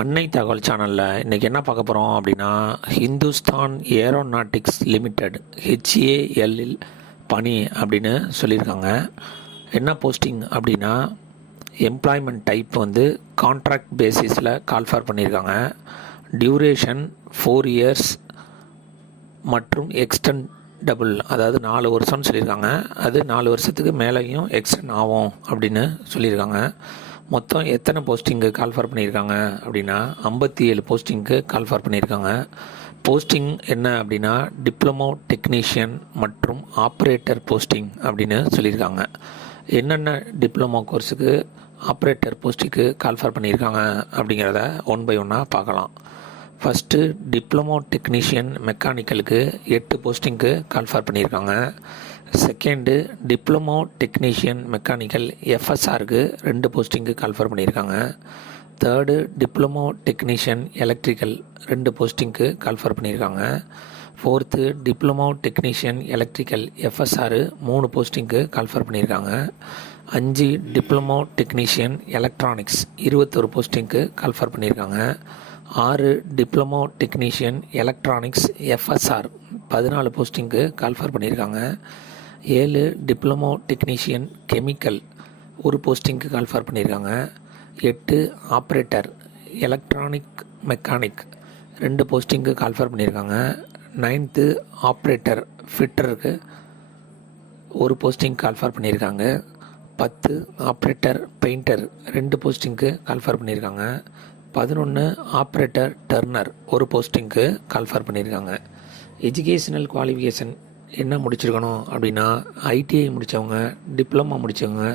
அன்னை தகவல் சேனலில் இன்றைக்கி என்ன பார்க்க போகிறோம் அப்படின்னா, ஹிந்துஸ்தான் ஏரோநாட்டிக்ஸ் லிமிடெட் ஹெச்ஏஎல்லில் பணி அப்படின்னு சொல்லியிருக்காங்க. என்ன போஸ்டிங் அப்படின்னா, எம்ப்ளாய்மெண்ட் டைப் வந்து கான்ட்ராக்ட் பேசிஸில் கால்ஃபார் பண்ணியிருக்காங்க. டியூரேஷன் 4 இயர்ஸ் மற்றும் எக்ஸ்டெண்டபிள், அதாவது 4 வருஷம்னு சொல்லியிருக்காங்க. அது 4 வருஷத்துக்கு மேலேயும் எக்ஸ்டெண்ட் ஆகும் அப்படின்னு சொல்லியிருக்காங்க. மொத்தம் எத்தனை போஸ்டிங்கு கால்ஃபார் பண்ணியிருக்காங்க அப்படின்னா 57 போஸ்டிங்க்கு கால்ஃபார் பண்ணியிருக்காங்க. போஸ்டிங் என்ன அப்படின்னா டிப்ளமோ டெக்னீஷியன் மற்றும் ஆப்ரேட்டர் போஸ்டிங் அப்படின்னு சொல்லியிருக்காங்க. என்னென்ன டிப்ளமோ கோர்ஸுக்கு ஆப்ரேட்டர் போஸ்டிங்க்கு கால்ஃபார் பண்ணியிருக்காங்க அப்படிங்கிறத ஒன் பை ஒன்னாக பார்க்கலாம். ஃபஸ்ட்டு டிப்ளமோ டெக்னீஷியன் மெக்கானிக்கலுக்கு 8 போஸ்டிங்க்கு கால்ஃபார் பண்ணியிருக்காங்க. செகண்டு டிப்ளமோ டெக்னீஷியன் மெக்கானிக்கல் எஃப்எஸ்ஆருக்கு 2 போஸ்டிங்க்கு கால்ஃபார் பண்ணியிருக்காங்க. தேர்டு டிப்ளமோ டெக்னீஷியன் எலக்ட்ரிக்கல் 2 போஸ்டிங்க்கு கால்ஃபார் பண்ணியிருக்காங்க. Fourth diploma technician electrical FSR 3 போஸ்டிங்க்கு கால்ஃபார் பண்ணியிருக்காங்க. 5 டிப்ளமோ டெக்னீஷியன் எலக்ட்ரானிக்ஸ் 21 போஸ்டிங்க்கு கால்ஃபார் பண்ணியிருக்காங்க. 6 diploma technician electronics FSR 14 போஸ்டிங்க்கு call for பண்ணியிருக்காங்க. 7 டிப்ளமோ டெக்னீஷியன் கெமிக்கல் 1 போஸ்டிங்க்கு கால்ஃபார் பண்ணியிருக்காங்க. 8 ஆப்ரேட்டர் எலக்ட்ரானிக் மெக்கானிக் 2 போஸ்டிங்க்கு கால்ஃபார் பண்ணியிருக்காங்க. 9th ஆப்ரேட்டர் ஃபிட்டருக்கு 1 போஸ்டிங் கால்ஃபார் பண்ணியிருக்காங்க. 10 ஆப்ரேட்டர் பெயிண்டர் 2 போஸ்டிங்க்கு கால்ஃபார் பண்ணியிருக்காங்க. 11 ஆப்ரேட்டர் டர்னர் 1 போஸ்டிங்க்கு கால்ஃபார் பண்ணியிருக்காங்க. எஜுகேஷனல் குவாலிஃபிகேஷன் என்ன முடிச்சிருக்கணும் அப்படின்னா ஐடிஐ முடித்தவங்க, டிப்ளமா முடித்தவங்க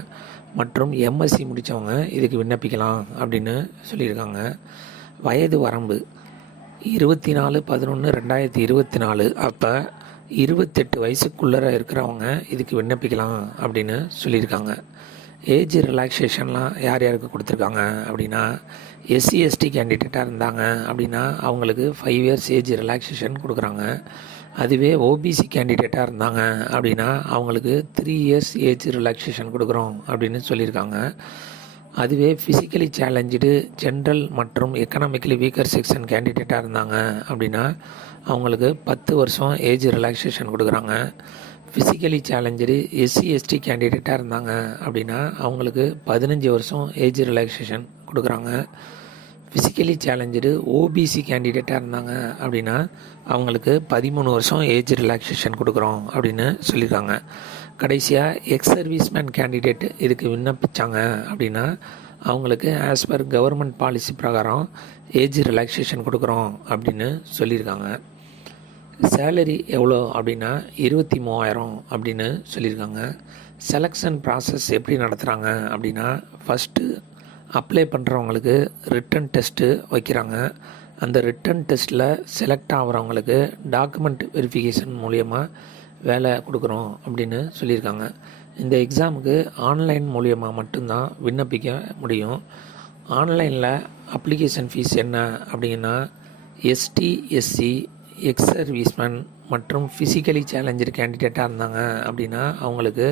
மற்றும் எம்எஸ்சி முடித்தவங்க இதுக்கு விண்ணப்பிக்கலாம் அப்படின்னு சொல்லியிருக்காங்க. வயது வரம்பு 24/11/2024, அப்போ 28 வயசுக்குள்ளே இருக்கிறவங்க இதுக்கு விண்ணப்பிக்கலாம் அப்படின்னு சொல்லியிருக்காங்க. ஏஜ் ரிலாக்ஸேஷன்லாம் யார் யாருக்கு கொடுத்துருக்காங்க அப்படின்னா, எஸ்சி எஸ்டி கேண்டிடேட்டாக இருந்தாங்க அப்படின்னா அவங்களுக்கு 5 இயர்ஸ் ஏஜ் ரிலாக்ஸேஷன் கொடுக்குறாங்க. அதுவே ஓபிசி கேண்டிடேட்டாக இருந்தாங்க அப்படின்னா அவங்களுக்கு 3 இயர்ஸ் ஏஜ் ரிலாக்ஸேஷன் கொடுக்குறோம் அப்படின்னு சொல்லியிருக்காங்க. அதுவே ஃபிசிக்கலி சேலஞ்சு ஜென்ரல் மற்றும் எக்கனாமிக்கலி வீக்கர் செக்ஷன் கேண்டிடேட்டாக இருந்தாங்க அப்படின்னா அவங்களுக்கு 10 வருஷம் ஏஜ் ரிலாக்ஸேஷன் கொடுக்குறாங்க. ஃபிசிக்கலி சேலஞ்சு எஸ்சி எஸ்டி கேண்டிடேட்டாக இருந்தாங்க அப்படின்னா அவங்களுக்கு 15 வருஷம் ஏஜ் ரிலாக்ஸேஷன் கொடுக்குறாங்க. ஃபிசிக்கலி சேலஞ்சு ஓபிசி கேண்டிடேட்டாக இருந்தாங்க அப்படின்னா அவங்களுக்கு 13 வருஷம் ஏஜ் ரிலாக்ஸேஷன் கொடுக்குறோம் அப்படின்னு சொல்லியிருக்காங்க. கடைசியாக எக்ஸ் சர்வீஸ்மேன் கேண்டிடேட் இதுக்கு விண்ணப்பித்தாங்க அப்படின்னா அவங்களுக்கு ஆஸ் பர் கவர்மெண்ட் பாலிசி பிரகாரம் ஏஜ் ரிலாக்ஸேஷன் கொடுக்குறோம் அப்படின்னு சொல்லியிருக்காங்க. சேலரி எவ்வளோ அப்படின்னா 23,000 அப்படின்னு சொல்லியிருக்காங்க. செலெக்ஷன் ப்ராசஸ் எப்படி நடத்துகிறாங்க அப்படின்னா, ஃபஸ்ட்டு அப்ளை பண்ணுறவங்களுக்கு ரிட்டன் டெஸ்ட்டு வைக்கிறாங்க. அந்த ரிட்டன் டெஸ்ட்டில் செலக்ட் ஆகிறவங்களுக்கு டாக்குமெண்ட் வெரிஃபிகேஷன் மூலயமா வேலை கொடுக்குறோம் அப்படின்னு சொல்லியிருக்காங்க. இந்த எக்ஸாமுக்கு ஆன்லைன் மூலயமா மட்டும்தான் விண்ணப்பிக்க முடியும். ஆன்லைனில் அப்ளிகேஷன் ஃபீஸ் என்ன அப்படின்னா, எஸ்டி எஸ்சி எக்ஸ் சர்வீஸ்மேன் மற்றும் ஃபிசிக்கலி சேலஞ்சர் கேண்டிடேட்டாக இருந்தாங்க அப்படின்னா அவங்களுக்கு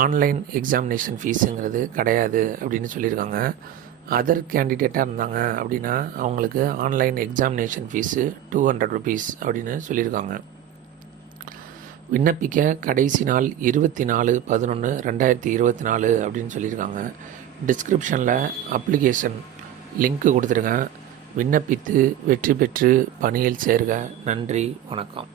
ஆன்லைன் எக்ஸாமினேஷன் ஃபீஸுங்கிறது கிடையாது அப்படின்னு சொல்லியிருக்காங்க. அதர் கேண்டிடேட்டாக இருந்தாங்க அப்படின்னா அவங்களுக்கு ஆன்லைன் எக்ஸாமினேஷன் ஃபீஸு 200 rupees அப்படின்னு சொல்லியிருக்காங்க. விண்ணப்பிக்க கடைசி நாள் 24/11/2024 அப்படின்னு சொல்லியிருக்காங்க. டிஸ்கிரிப்ஷனில் அப்ளிகேஷன் லிங்க்கு கொடுத்துருங்க. விண்ணப்பித்து வெற்றி பெற்று பணியில் சேர்க. நன்றி, வணக்கம்.